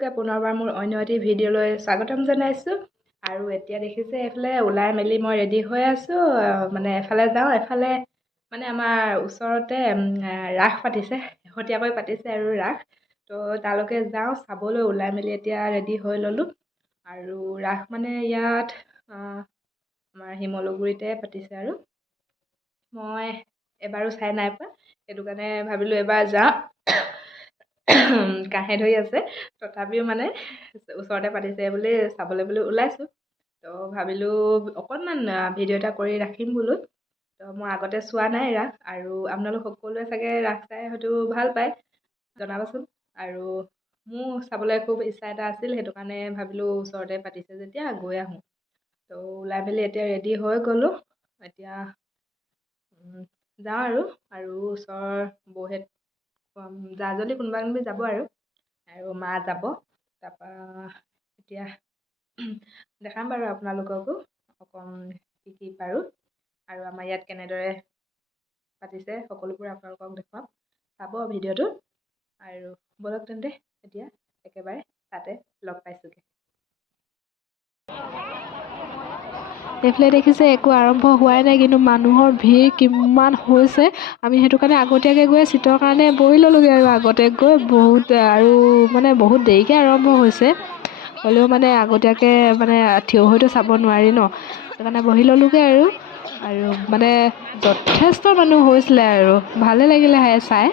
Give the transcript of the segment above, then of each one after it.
সকলোকে পুনৰবাৰ মোৰ অন্য এটি ভিডিঅ'লৈ স্বাগতম জনাইছোঁ। আৰু এতিয়া দেখিছে এফালে ওলাই মেলি মই ৰেডি হৈ আছোঁ। মানে এফালে যাওঁ, এফালে মানে আমাৰ ওচৰতে ৰাস পাতিছে, শেহতীয়াকৈ পাতিছে আৰু ৰাস। তো তালৈকে যাওঁ চাবলৈ ওলাই মেলি এতিয়া ৰেডি হৈ ল'লোঁ। আৰু ৰাস মানে ইয়াত আমাৰ শিমলুগুৰিতে পাতিছে আৰু মই এবাৰো চাই নাই পোৱা, সেইটো কাৰণে ভাবিলোঁ এবাৰ যাওঁ। কাহে ধৰি আছে, তথাপিও মানে ওচৰতে পাতিছে বুলি চাবলৈ বুলি ওলাইছোঁ। তো ভাবিলোঁ অকণমান ভিডিঅ' এটা কৰি ৰাখিম বোলো। তো মই আগতে চোৱা নাই ৰাস, আৰু আপোনালোক সকলোৱে চাগে ৰাস চাই হয়তো ভাল পায়, জনাবচোন। আৰু মোৰ চাবলৈ খুব ইচ্ছা এটা আছিল, সেইটো কাৰণে ভাবিলোঁ ওচৰতে পাতিছে যেতিয়া গৈ আহোঁ। তো ওলাই মেলি এতিয়া ৰেডি হৈ গ'লোঁ। এতিয়া যাওঁ আৰু ওচৰৰ বৌহেঁত যা যদি কোনোবা কোনোবি যাব আৰু মা যাব। তাৰপৰা এতিয়া দেখাম বাৰু আপোনালোককো অকণ কি পাৰোঁ, আৰু আমাৰ ইয়াত কেনেদৰে পাতিছে সকলোবোৰ আপোনালোকক দেখুৱাম, চাব ভিডিঅ'টো। আৰু ব'লক তেন্তে এতিয়া একেবাৰে তাতে লগ পাইছোঁগৈ। এইফালে দেখিছে একো আৰম্ভ হোৱাই নাই, কিন্তু মানুহৰ ভিৰ কিমান হৈছে। আমি সেইটো কাৰণে আগতীয়াকৈ গৈ ছিটৰ কাৰণে বহি ল'লোগৈ, আৰু আগতে গৈ বহুত দেৰিকৈ আৰম্ভ হৈছে। হ'লেও মানে আগতীয়াকৈ মানে থিয় হৈতো চাব নোৱাৰি ন, সেইটো কাৰণে বহি ল'লোগৈ আৰু মানে যথেষ্ট মানুহ হৈছিলে আৰু ভালে লাগিলে চাই।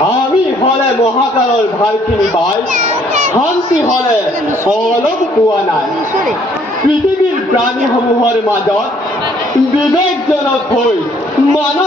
আমি হলে মহাকালৰ ভালখিনি পাই, শান্তি হলে অলপ পোৱা নাই। পৃথিৱীৰ প্ৰাণীসমূহৰ মাজত বিবেকজনক হৈ মানুহে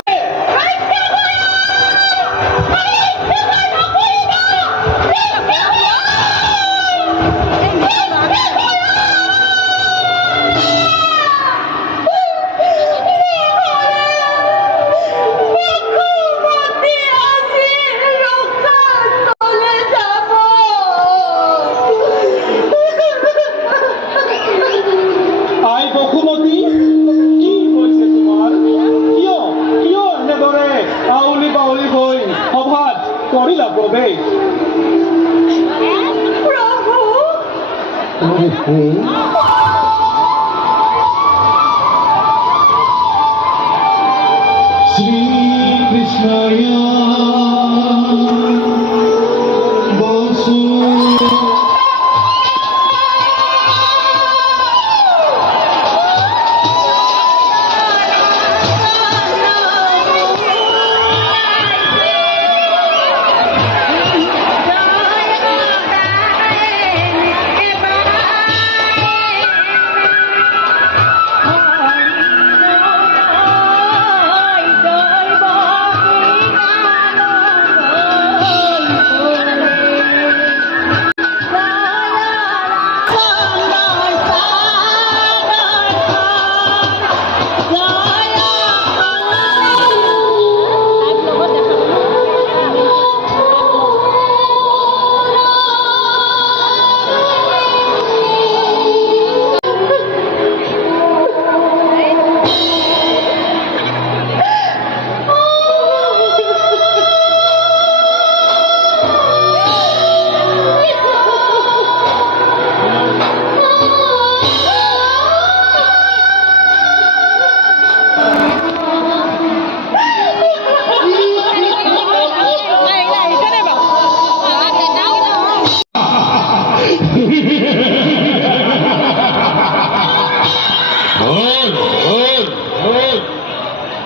Sri Krishna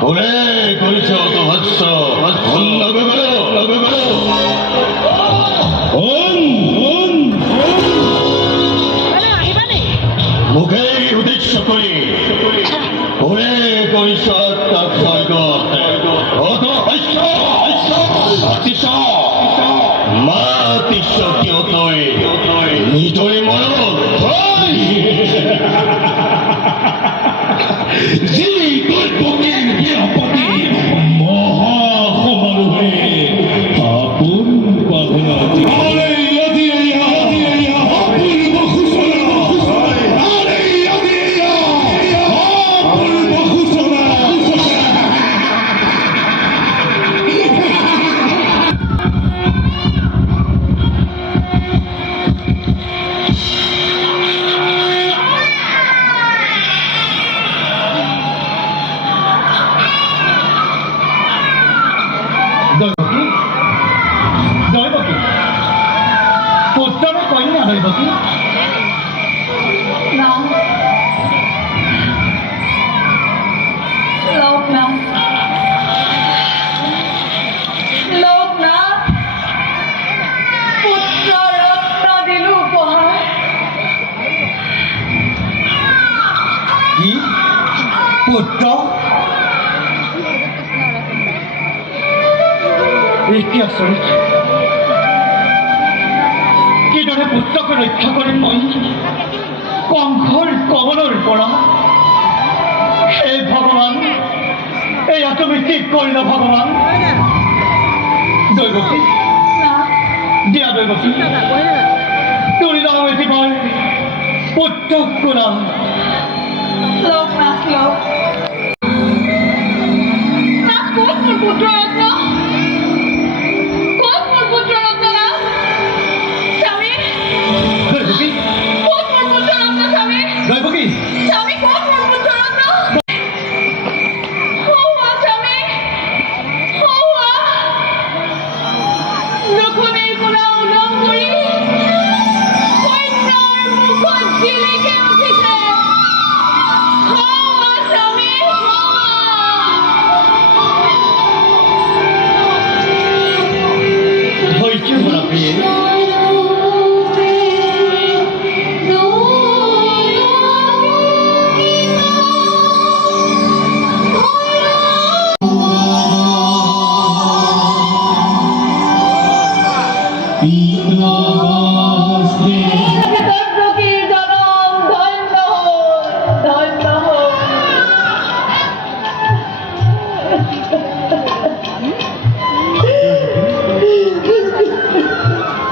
ওরে কইছ তো হচ্ছ মুখে উদ্দেশ্য করি ওরে কইছ স্বর্গ অত হস্য মাতিস কেউ তৈ নিজরে মরণ যি কল্পকের বিয়াপতি মহাসমারোহে আপন পাবনা পুত্র কি আচৰিত কিদৰে পুত্ৰক ৰক্ষা কৰিম মই কংসৰ কবলৰ পৰা হে ভগৱান এয়া তুমি ঠিক কৰিলা ভগৱান দৈৱকী দিয়া দৈৱকী তুলি লওঁ এটি মই পুত্ৰক কোলা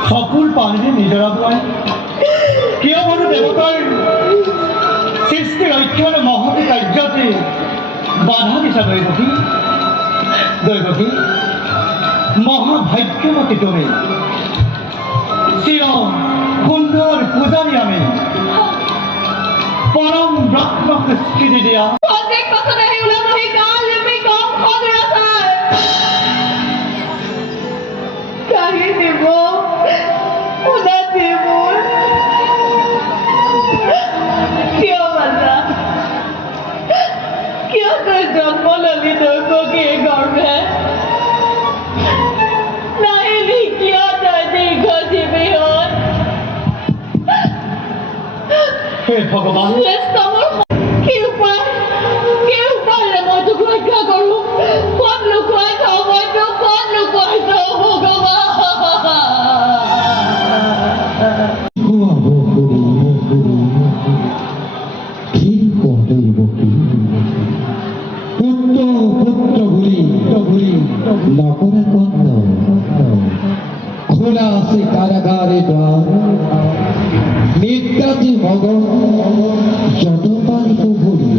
সকল পানীৰে নিজৰা পোৱাই কিয় বাৰু দেৱতাৰ সৃষ্টি ৰক্ষণ মহতি কাৰ্যতে বাধা দিছা দৈৱকী দৈৱকী মহাভাগ্যৱতী তুমি চিৰ সুন্দৰ পূজাৰী আমি পৰম ব্ৰহ্মক স্বীকৃতি দিয়া জন্ম ললি দৈৱকী গৰ্ভে নাহিলি কিয় তই দীৰ্ঘজীৱী হ'ল হে ভগৱান কি উপায়েৰে মই তোক ৰক্ষা কৰোঁ ক'ত লুকুৱাই থওঁ মই তোক ক'ত লুকুৱাই থওঁ ভগৱান নকরা কন্দ খোলা আছে কারাগারে দ্বার নিত্যাতি মগন যত পারিত ভরি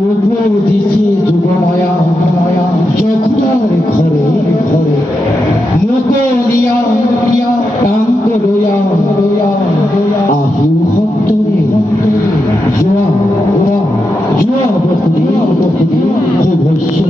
উভো দিছে যুগমায়া যখুরার ঘরে ঘরে মুখ লিয়া টাঙ্ক লইয়া আহিউ সন্তরে জোয়া বসতি খুব হস্য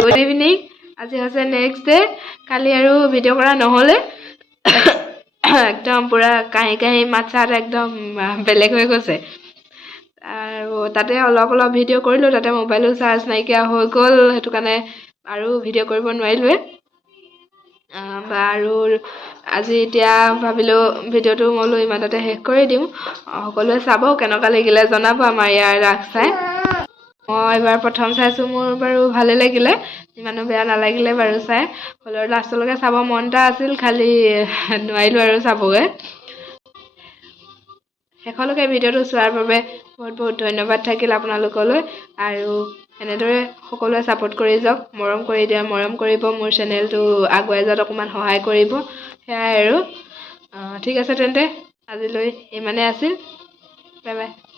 গুড ইভিনিং আজি হৈছে নেক্সট ডে কালি আৰু ভিডিঅ' কৰা নহ'লে একদম পুৰা কাহি মাত চাত একদম বেলেগ হৈ গৈছে আৰু তাতে অলপ ভিডিঅ' কৰিলোঁ তাতে মোবাইলো চাৰ্জ নাইকিয়া হৈ গ'ল সেইটো কাৰণে আৰু ভিডিঅ' কৰিব নোৱাৰিলোৱে আৰু আজি এতিয়া ভাবিলোঁ ভিডিঅ'টো মই ইমানতে শেষ কৰি দিওঁ সকলোৱে চাব কেনেকুৱা লাগিলে জনাব আমাৰ ইয়াৰ ৰাস চাই মই এবাৰ প্ৰথম চাইছোঁ মোৰ বাৰু ভালে লাগিলে ইমানো বেয়া নালাগিলে বাৰু চাই হ'লেও লাষ্টলৈকে চাব মন এটা আছিল খালি নোৱাৰিলোঁ আৰু চাবগৈ শেষলৈকে ভিডিঅ'টো চোৱাৰ বাবে বহুত বহুত ধন্যবাদ থাকিল আপোনালোকলৈ আৰু এনেদৰে সকলোৱে ছাপোৰ্ট কৰি যাওক মৰম কৰিব মোৰ চেনেলটো আগুৱাই যোৱাত অকণমান সহায় কৰিব সেয়াই আৰু ঠিক আছে তেন্তে আজিলৈ ইমানেই আছিল বাই বাই